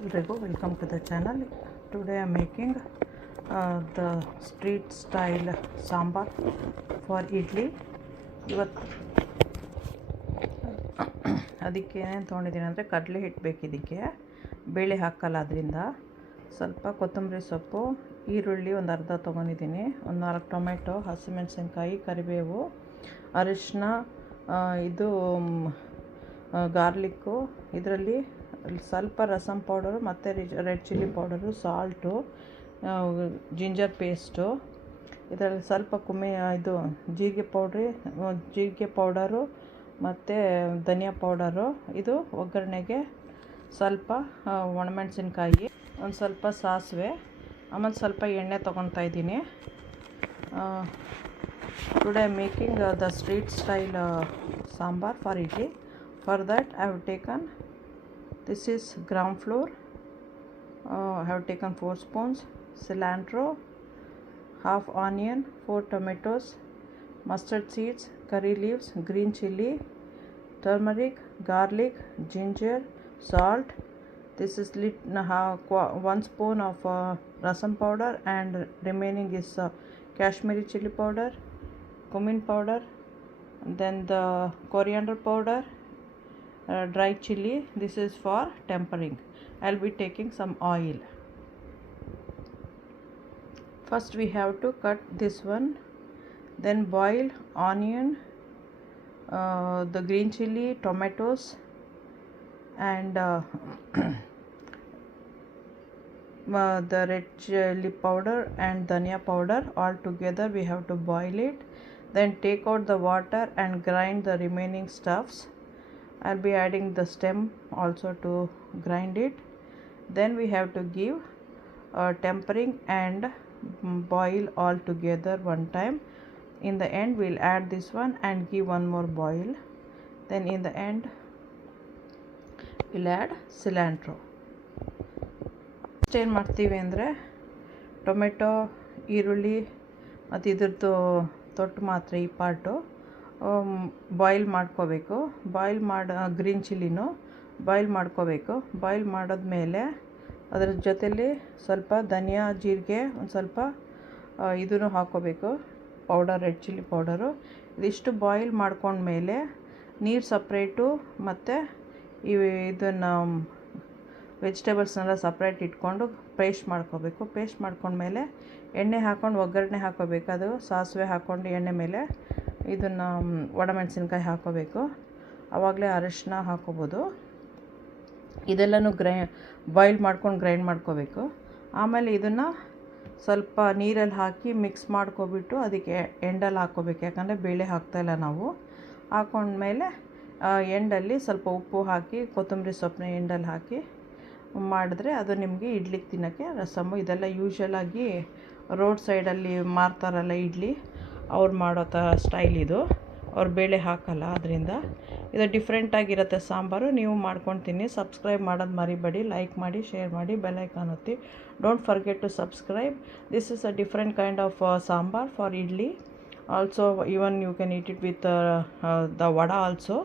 ಎಲ್ರಿಗೂ welcome to the channel. Today I am making the street style sambar for idli. ಇವತ್ತು ಅದಕ್ಕೆ ಏನೇನು ತೊಗೊಂಡಿದ್ದೀನಿ ಅಂದರೆ ಕಡಲೆ ಹಿಟ್ಟು ಬೇಕು. ಇದಕ್ಕೆ ಬೇಳೆ ಹಾಕಲ್ಲ, ಅದರಿಂದ ಸ್ವಲ್ಪ ಕೊತ್ತಂಬರಿ ಸೊಪ್ಪು, ಈರುಳ್ಳಿ ಒಂದು ಅರ್ಧ ತೊಗೊಂಡಿದ್ದೀನಿ, ಒಂದು 4 ಟೊಮೆಟೊ, ಹಸಿಮೆಣಸಿನ್ಕಾಯಿ, ಕರಿಬೇವು, ಅರಿಶಿನ, ಇದು ಗಾರ್ಲಿಕ್ಕು, ಇದರಲ್ಲಿ ಸ್ವಲ್ಪ ರಸಮ್ ಪೌಡರು ಮತ್ತು red chilli powder, salt, ginger paste, ಇದರಲ್ಲಿ ಸ್ವಲ್ಪ ಇದು ಜೀರಿಗೆ ಪೌಡರು ಮತ್ತು ಧನಿಯಾ ಪೌಡರು. ಇದು ಒಗ್ಗರಣೆಗೆ ಸ್ವಲ್ಪ ಒಣಮೆಣಸಿನ್ಕಾಯಿ, ಒಂದು ಸ್ವಲ್ಪ ಸಾಸಿವೆ, ಆಮೇಲೆ ಸ್ವಲ್ಪ ಎಣ್ಣೆ ತೊಗೊತಾ ಇದ್ದೀನಿ. Today I making the street style sambar for idli. For that I have taken, this is gram flour, I have taken 4 spoons, cilantro, half onion, 4 tomatoes, mustard seeds, curry leaves, green chili, turmeric, garlic, ginger, salt. This is 1 spoon of rasam powder, and remaining is Kashmiri chili powder, cumin powder, then the coriander powder, dry chili. This is for tempering. I'll be taking some oil. First we have to cut this one, then boil onion, the green chili, tomatoes, and the red chili powder and dhania powder. All together we have to boil it, then take out the water and grind the remaining stuffs. I'll be adding the stem also to grind it. Then we have to give tempering and boil all together one time. In the end we'll add this one and give one more boil. Then in the end we'll add cilantro. ಏನು ಮಾಡ್ತೀವಿ ಅಂದರೆ tomato, ಈರುಳ್ಳಿ ಮತ್ತು ಇದ್ರದ್ದು ತೊಟ್ಟು ಮಾತ್ರ ಈ part boil ಮಾಡ್ಕೋಬೇಕು. ಗ್ರೀನ್ ಚಿಲ್ಲಿನೂ ಬಾಯ್ಲ್ ಮಾಡ್ಕೋಬೇಕು. ಬಾಯ್ಲ್ ಮಾಡಿದ್ಮೇಲೆ ಅದರ ಜೊತೆಲಿ ಸ್ವಲ್ಪ ಧನಿಯಾ, ಜೀರಿಗೆ, ಒಂದು ಸ್ವಲ್ಪ ಇದನ್ನು ಹಾಕ್ಕೋಬೇಕು, ಪೌಡರ್, ರೆಡ್ ಚಿಲ್ಲಿ ಪೌಡರು. ಇದಿಷ್ಟು ಬಾಯ್ಲ್ ಮಾಡ್ಕೊಂಡ್ಮೇಲೆ ನೀರು ಸಪ್ರೇಟು ಮತ್ತು ಇದನ್ನು ವೆಜಿಟೇಬಲ್ಸ್ನೆಲ್ಲ ಸಪ್ರೇಟ್ ಇಟ್ಕೊಂಡು ಪೇಸ್ಟ್ ಮಾಡ್ಕೋಬೇಕು. ಪೇಸ್ಟ್ ಮಾಡ್ಕೊಂಡ್ಮೇಲೆ ಎಣ್ಣೆ ಹಾಕ್ಕೊಂಡು ಒಗ್ಗರಣೆ ಹಾಕ್ಕೋಬೇಕು. ಅದು ಸಾಸಿವೆ ಹಾಕ್ಕೊಂಡು ಎಣ್ಣೆ ಮೇಲೆ ಇದನ್ನು ಒಣಮೆಣಸಿನ್ಕಾಯಿ ಹಾಕ್ಕೋಬೇಕು. ಆವಾಗಲೇ ಅರಿಶಿನ ಹಾಕ್ಕೋಬೋದು. ಇದೆಲ್ಲನೂ ಬಾಯ್ಲ್ ಮಾಡ್ಕೊಂಡು ಗ್ರೈಂಡ್ ಮಾಡ್ಕೋಬೇಕು. ಆಮೇಲೆ ಇದನ್ನು ಸ್ವಲ್ಪ ನೀರಲ್ಲಿ ಹಾಕಿ ಮಿಕ್ಸ್ ಮಾಡ್ಕೊಬಿಟ್ಟು ಅದಕ್ಕೆ ಎಂಡಲ್ಲಿ ಹಾಕ್ಕೋಬೇಕು, ಯಾಕಂದರೆ ಬೇಳೆ ಹಾಕ್ತಾಯಿಲ್ಲ ನಾವು. ಹಾಕ್ಕೊಂಡ್ಮೇಲೆ ಎಂಡಲ್ಲಿ ಸ್ವಲ್ಪ ಉಪ್ಪು ಹಾಕಿ ಕೊತ್ತಂಬರಿ ಸೊಪ್ಪನ್ನ ಎಂಡಲ್ಲಿ ಹಾಕಿ ಮಾಡಿದ್ರೆ ಅದು ನಿಮಗೆ ಇಡ್ಲಿಗೆ ತಿನ್ನೋಕ್ಕೆ ರಸಮ್ಮು. ಇದೆಲ್ಲ ಯೂಶ್ವಲಾಗಿ ರೋಡ್ ಸೈಡಲ್ಲಿ ಮಾರ್ತಾರಲ್ಲ ಇಡ್ಲಿ, ಅವ್ರು ಮಾಡೋ ಸ್ಟೈಲ್ ಇದು. ಅವ್ರು ಬೇಳೆ ಹಾಕಲ್ಲ, ಅದರಿಂದ ಇದು ಡಿಫ್ರೆಂಟಾಗಿರುತ್ತೆ ಸಾಂಬಾರು. ನೀವು ಮಾಡ್ಕೊಂಡು ತಿನ್ನಿ. ಸಬ್ಸ್ಕ್ರೈಬ್ ಮಾಡೋದು ಮರಿಬೇಡಿ. ಲೈಕ್ ಮಾಡಿ, ಶೇರ್ ಮಾಡಿ, ಬೆಲ್ ಐಕಾನ್ ಒತ್ತಿ. Don't forget to subscribe. This is a different kind of sambar for idli. Also even you can eat it with the vada also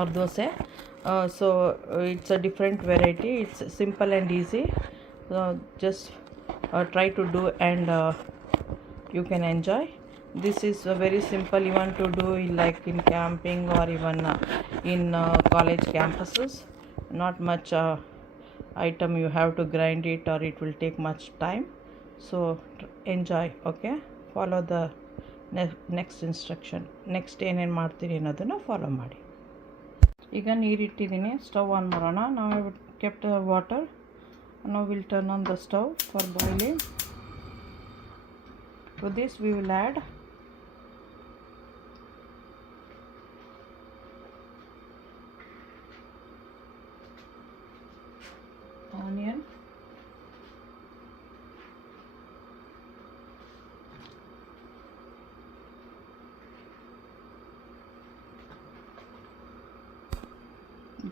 or dosa. So it's a different variety. It's simple and easy. Just try to do, and you can enjoy. This is very simple even to do, like in camping or even in college campuses. Not much item you have to grind it, or it will take much time. So enjoy. Okay, follow the next instruction. Next ಏನೇನು ಮಾಡ್ತೀರಿ ಅನ್ನೋದನ್ನು follow ಮಾಡಿ. ಈಗ ನೀರಿಟ್ಟಿದ್ದೀನಿ, stove on ಮಾಡೋಣ. ನಾವು kept water. ನಾವು will turn on the stove for boiling. To this we will add onion,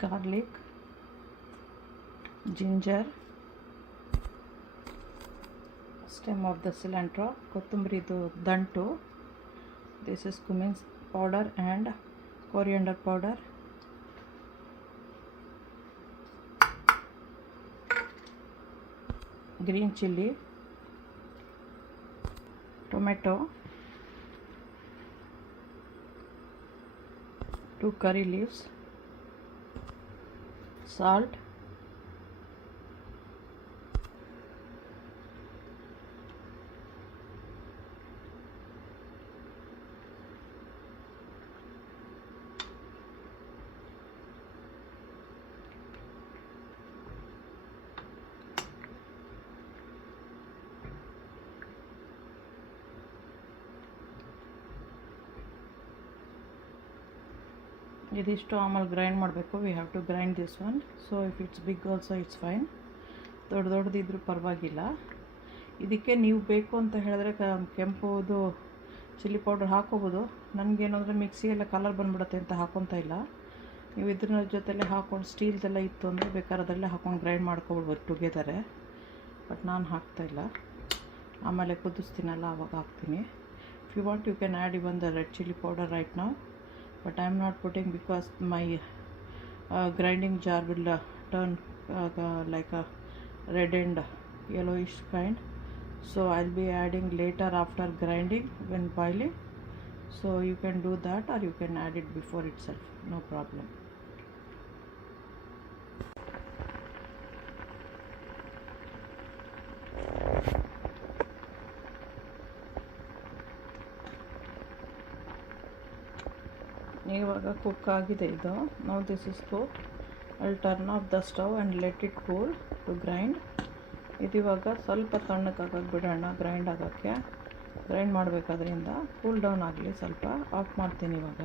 garlic, ginger, stem of the cilantro, ಕೊತ್ತಂಬರಿದು ದಂಟು. This is cumin powder and coriander powder. green chili, tomato, 2 curry leaves, salt, ಇದಿಷ್ಟು ಆಮೇಲೆ grind ಮಾಡಬೇಕು. We have to grind this one. So if it's big also it's fine, ದೊಡ್ಡದಿದ್ರೂ ಪರವಾಗಿಲ್ಲ. ಇದಕ್ಕೆ ನೀವು ಬೇಕು ಅಂತ ಹೇಳಿದ್ರೆ ಕೆಂಪುದು ಚಿಲ್ಲಿ ಪೌಡರ್ ಹಾಕೋಬೋದು. ನನಗೇನಂದರೆ ಮಿಕ್ಸಿಯೆಲ್ಲ ಕಲರ್ ಬಂದುಬಿಡುತ್ತೆ ಅಂತ ಹಾಕೊತಾ ಇಲ್ಲ. ನೀವು ಇದ್ರ ಜೊತೆಲೆ ಹಾಕ್ಕೊಂಡು ಸ್ಟೀಲ್ದೆಲ್ಲ ಇತ್ತು ಅಂದರೆ ಬೇಕಾದ್ರೆ ಅದರಲ್ಲೇ ಹಾಕ್ಕೊಂಡು ಗ್ರೈಂಡ್ ಮಾಡ್ಕೊಬಿಡ್ಬೋದು ಟುಗೆದರೆ. ಬಟ್ ನಾನು ಹಾಕ್ತಾಯಿಲ್ಲ, ಆಮೇಲೆ ಕುದಿಸ್ತೀನಲ್ಲ ಆವಾಗ ಹಾಕ್ತೀನಿ. If you want you can add even the red chilli powder right now, but I am not putting because my grinding jar will turn like a red and yellowish kind. So I'll be adding later after grinding when boiling. So you can do that or you can add it before itself, no problem. ಇವಾಗ cook ಆಗಿದೆ ಇದು. Now this is cook. I turn off the stove and let it cool to grind. ಇದಿವಾಗ ಸ್ವಲ್ಪ ತಣ್ಣಕ್ಕಾಗಕ್ಕೆ ಬಿಡೋಣ grind ಆಗೋಕ್ಕೆ. Grind ಮಾಡಬೇಕಾದ್ರಿಂದ cool down ಆಗಲಿ ಸ್ವಲ್ಪ. ಆಫ್ ಮಾಡ್ತೀನಿ ಇವಾಗ.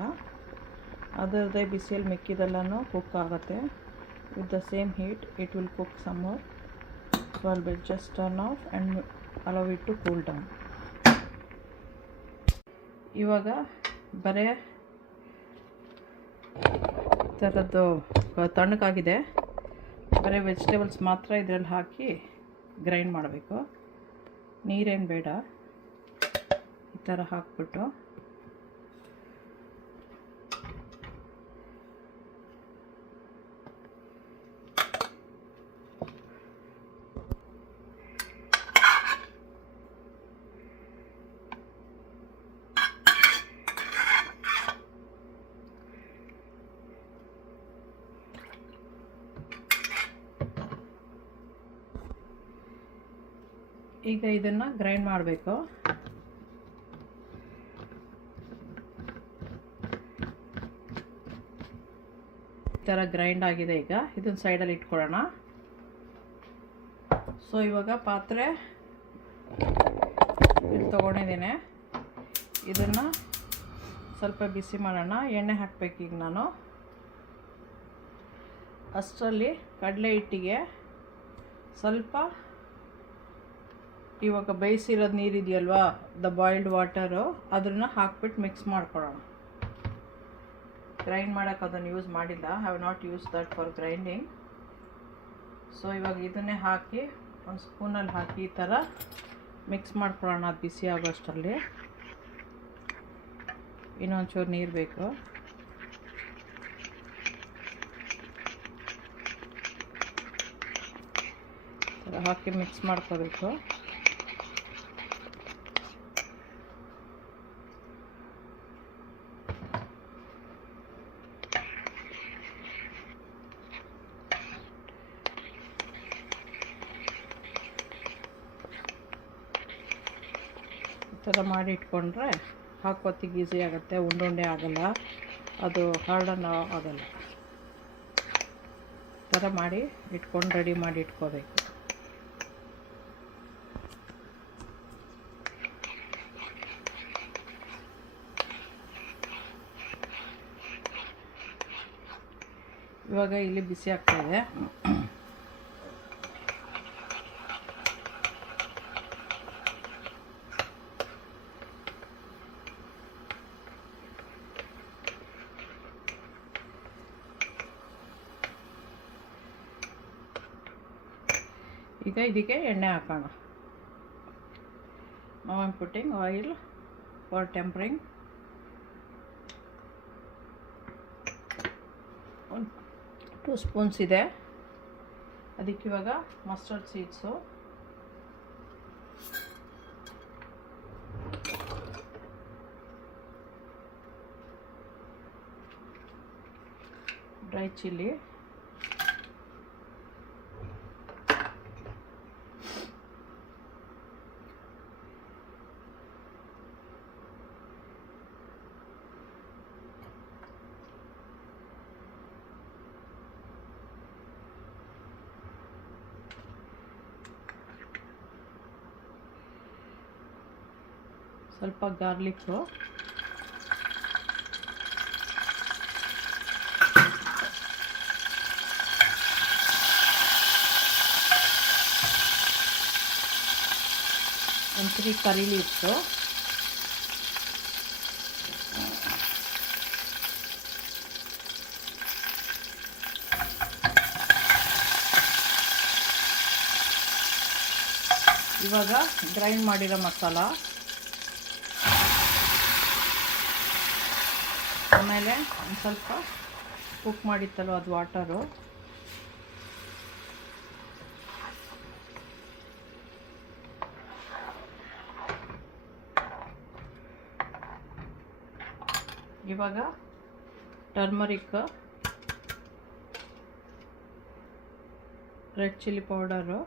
ಅದರದ್ದೇ ಬಿಸಿಯಲ್ಲಿ ಮಿಕ್ಕಿದೆಲ್ಲನೂ ಕುಕ್ ಆಗುತ್ತೆ. With the same heat it will cook some more. So I will just turn off and allow it to cool down. ಇವಾಗ ಬರೇ ಥರದ್ದು ತಣ್ಣಗಾಗಿದೆ. ಬರೀ ವೆಜಿಟೇಬಲ್ಸ್ ಮಾತ್ರ ಇದರಲ್ಲಿ ಹಾಕಿ ಗ್ರೈಂಡ್ ಮಾಡಬೇಕು. ನೀರೇನು ಬೇಡ. ಈ ಥರ ಹಾಕ್ಬಿಟ್ಟು ಈಗ ಇದನ್ನು ಗ್ರೈಂಡ್ ಮಾಡಬೇಕು. ಈ ಥರ ಗ್ರೈಂಡ್ ಆಗಿದೆ. ಈಗ ಇದನ್ನು ಸೈಡಲ್ಲಿ ಇಟ್ಕೊಳ್ಳೋಣ. ಸೊ ಇವಾಗ ಪಾತ್ರೆ ಇಲ್ಲಿ ತೊಗೊಂಡಿದ್ದೀನಿ. ಇದನ್ನು ಸ್ವಲ್ಪ ಬಿಸಿ ಮಾಡೋಣ. ಎಣ್ಣೆ ಹಾಕಬೇಕು ಈಗ ನಾನು. ಅಷ್ಟರಲ್ಲಿ ಕಡಲೆ ಹಿಟ್ಟಿಗೆ ಸ್ವಲ್ಪ ಇವಾಗ ಬೇಯಿಸಿರೋದು ನೀರಿದೆಯಲ್ವಾ, ದ ಬಾಯ್ಲ್ಡ್ ವಾಟರು, ಅದನ್ನು ಹಾಕ್ಬಿಟ್ಟು ಮಿಕ್ಸ್ ಮಾಡ್ಕೊಳ್ಳೋಣ. ಗ್ರೈಂಡ್ ಮಾಡೋಕ್ಕೆ ಅದನ್ನು ಯೂಸ್ ಮಾಡಿಲ್ಲ. Have not use that for grinding. So ಇವಾಗ ಇದನ್ನೇ ಹಾಕಿ ಒಂದು ಸ್ಪೂನಲ್ಲಿ ಹಾಕಿ ಈ ಥರ ಮಿಕ್ಸ್ ಮಾಡ್ಕೊಳ್ಳೋಣ. ಅದು ಬಿಸಿ ಆಗೋಷ್ಟರಲ್ಲಿ. ಇನ್ನೊಂಚೂರು ನೀರು ಬೇಕು. ಹಾಕಿ ಮಿಕ್ಸ್ ಮಾಡ್ಕೋಬೇಕು. ಈ ಥರ ಮಾಡಿ ಇಟ್ಕೊಂಡ್ರೆ ಹಾಕೋತಿಗೆ ಈಸಿ ಆಗುತ್ತೆ. ಉಂಡೆ ಆಗಲ್ಲ, ಅದು ಹಾರ್ಡನ್ ಆಗಲ್ಲ. ಈ ಥರ ಮಾಡಿ ಇಟ್ಕೊಂಡು ರೆಡಿ ಮಾಡಿ ಇಟ್ಕೋಬೇಕು. ಇವಾಗ ಇಲ್ಲಿ ಬಿಸಿ ಆಗ್ತಾಯಿದೆ. ಈಗ ಇದಕ್ಕೆ ಎಣ್ಣೆ ಹಾಕೋಣ. Now I am putting oil for tempering. 2 spoons ಇದೆ. ಅದಕ್ಕೆ ಇವಾಗ ಮಸ್ಟರ್ಡ್ ಸೀಡ್ಸು ಡ್ರೈ ಚಿಲ್ಲಿ, ಸ್ವಲ್ಪ ಗಾರ್ಲಿಕ್ಕು, ಒಂದು 3 ಕರಿ ಲೀವ್ಸು, ಇವಾಗ ಗ್ರೈಂಡ್ ಮಾಡಿರೋ ಮಸಾಲ, ಆಮೇಲೆ ಒಂದು ಸ್ವಲ್ಪ ಕುಕ್ ಮಾಡಿತ್ತಲ್ಲ ಅದು ವಾಟರು, ಇವಾಗ turmeric, red chilli powder,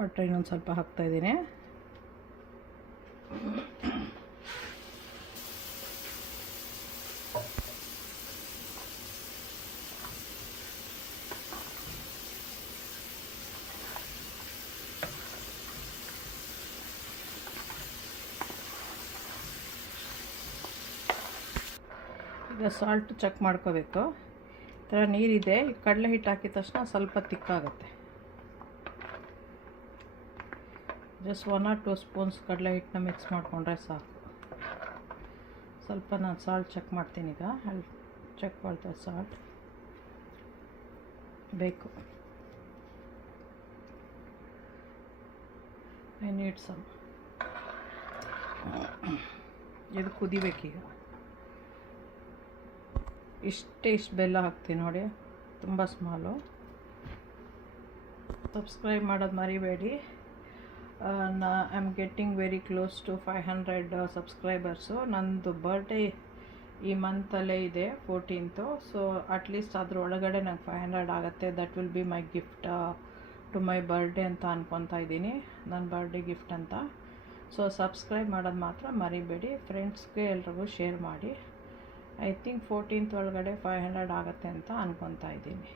butter ಇನ್ನೊಂದು ಸ್ವಲ್ಪ ಹಾಕ್ತಾಯಿದ್ದೀನಿ. ಈಗ ಸಾಲ್ಟ್ ಚೆಕ್ ಮಾಡ್ಕೋಬೇಕು. ಈ ಥರ ನೀರಿದೆ, ಕಡಲೆ ಹಿಟ್ಟು ಹಾಕಿದ ತಕ್ಷಣ ಸ್ವಲ್ಪ ತಿಕ್ಕಾಗುತ್ತೆ. ಜಸ್ಟ್ 1 or 2 ಸ್ಪೂನ್ಸ್ ಕಡಲೆ ಹಿಟ್ಟನ್ನ ಮಿಕ್ಸ್ ಮಾಡಿಕೊಂಡ್ರೆ ಸಾಕು. ಸ್ವಲ್ಪ ನಾನು ಸಾಲ್ಟ್ ಚೆಕ್ ಮಾಡ್ತೀನಿ. ಈಗ ಅಲ್ಲಿ ಚೆಕ್ ಮಾಡ್ತಾ ಸಾಲ್ಟ್ ಬೇಕು. I need some. ಇದು ಕುದಿಬೇಕೀಗ. ಇಷ್ಟು ಬೆಲ್ಲ ಹಾಕ್ತೀನಿ ನೋಡಿ, ತುಂಬ ಸ್ಮಾಲು. ಸಬ್ಸ್ಕ್ರೈಬ್ ಮಾಡೋದು ಮರಿಬೇಡಿ. I am getting very close to 500 subscribers. ನಂದು ಬರ್ಡೇ ಈ ಮಂತಲ್ಲೇ ಇದೆ, 14th. ಸೊ ಅಟ್ಲೀಸ್ಟ್ ಅದ್ರ ಒಳಗಡೆ ನಂಗೆ 500 ಆಗುತ್ತೆ. That will be my gift to my birthday ಅಂತ ಅನ್ಕೊತಾ ಇದ್ದೀನಿ, ನನ್ನ ಬರ್ಡೇ ಗಿಫ್ಟ್ ಅಂತ. ಸೊ ಸಬ್ಸ್ಕ್ರೈಬ್ ಮಾಡೋದು ಮಾತ್ರ ಮರಿಬೇಡಿ. ಫ್ರೆಂಡ್ಸ್ಗೆ ಎಲ್ರಿಗೂ ಶೇರ್ ಮಾಡಿ. ಐ ಥಿಂಕ್ 14th ಒಳಗಡೆ 500 ಆಗುತ್ತೆ ಅಂತ ಅನ್ಕೊತಾ ಇದ್ದೀನಿ.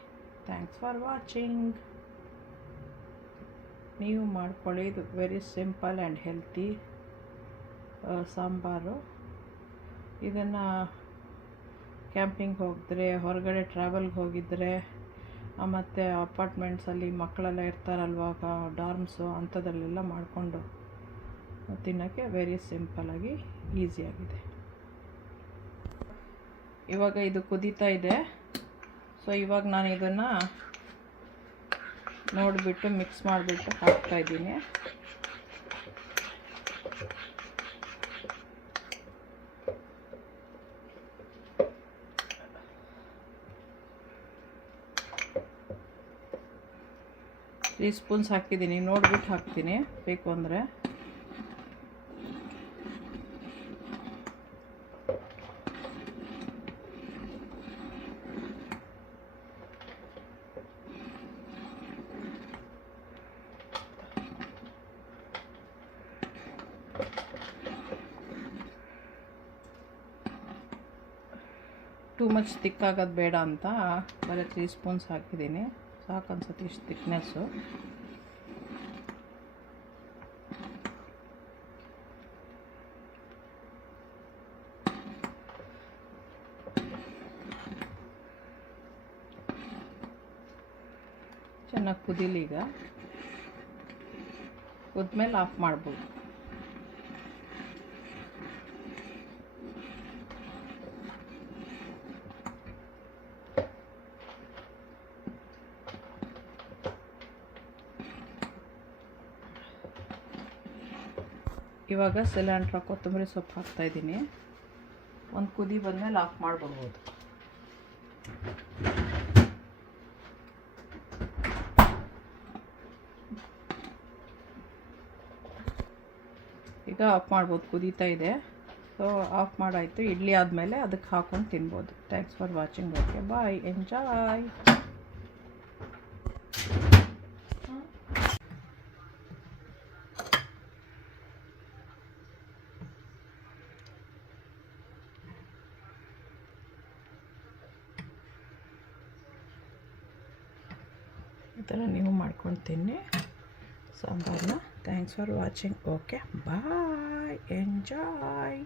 Thanks for watching. ನೀವು ಮಾಡ್ಕೊಳ್ಳಿ. ಇದು very simple and healthy sambar. ಇದನ್ನು ಕ್ಯಾಂಪಿಂಗ್ ಹೋಗಿದ್ರೆ, ಹೊರಗಡೆ ಟ್ರಾವೆಲ್ಗೆ ಹೋಗಿದ್ದರೆ, ಮತ್ತು ಅಪಾರ್ಟ್ಮೆಂಟ್ಸಲ್ಲಿ ಮಕ್ಕಳೆಲ್ಲ ಇರ್ತಾರಲ್ವ, ಡಾರ್ಮ್ಸು ಅಂಥದ್ರಲ್ಲೆಲ್ಲ ಮಾಡಿಕೊಂಡು ತಿನ್ನೋಕ್ಕೆ ವೆರಿ ಸಿಂಪಲಾಗಿ ಈಸಿಯಾಗಿದೆ. ಇವಾಗ ಇದು ಕುದೀತಾ ಇದೆ. ಸೊ ಇವಾಗ ನಾನು ಇದನ್ನು ನೋಡಿಬಿಟ್ಟು ಮಿಕ್ಸ್ ಮಾಡಿಬಿಟ್ಟು ಹಾಕ್ತಾಯಿದ್ದೀನಿ. ತ್ರೀ ಸ್ಪೂನ್ಸ್ ಹಾಕಿದ್ದೀನಿ, ನೋಡಿಬಿಟ್ಟು ಹಾಕ್ತೀನಿ ಬೇಕು ಅಂದರೆ. ಟೂ ಮಚ್ ತಿಕ್ಕಾಗೋದು ಬೇಡ ಅಂತ ಬರೀ 3 ಸ್ಪೂನ್ಸ್ ಹಾಕಿದ್ದೀನಿ. ಸಾಕು ಅನ್ಸುತ್ತೆ ಇಷ್ಟು ತಿಕ್ನೆಸ್ಸು. ಚೆನ್ನಾಗಿ ಕುದೀಲಿ. ಈಗ ಕುದ್ಮೇಲೆ ಆಫ್ ಮಾಡ್ಬೋದು. ಇವಾಗ ಸಿಲಿಂಡ್ರ್ ಕೊತ್ತಂಬರಿ ಸೊಪ್ಪು ಹಾಕ್ತಾಯಿದ್ದೀನಿ. ಒಂದು ಕುದಿ ಬಂದಮೇಲೆ ಆಫ್ ಮಾಡ್ಬಿಡ್ಬೋದು. ಈಗ ಆಫ್ ಮಾಡ್ಬೋದು, ಕುದೀತಾ ಇದೆ. So of ಮಾಡಾಯಿತು. ಇಡ್ಲಿ ಆದಮೇಲೆ ಅದಕ್ಕೆ ಹಾಕ್ಕೊಂಡು ತಿನ್ಬೋದು. Thanks for watching. Okay, bye, enjoy. ಈ ಥರ ನೀವು ಮಾಡ್ಕೊಂಡು ತಿನ್ನಿ ಸಾಂಬಾರನ್ನ. Thanks for watching. Okay, bye, enjoy.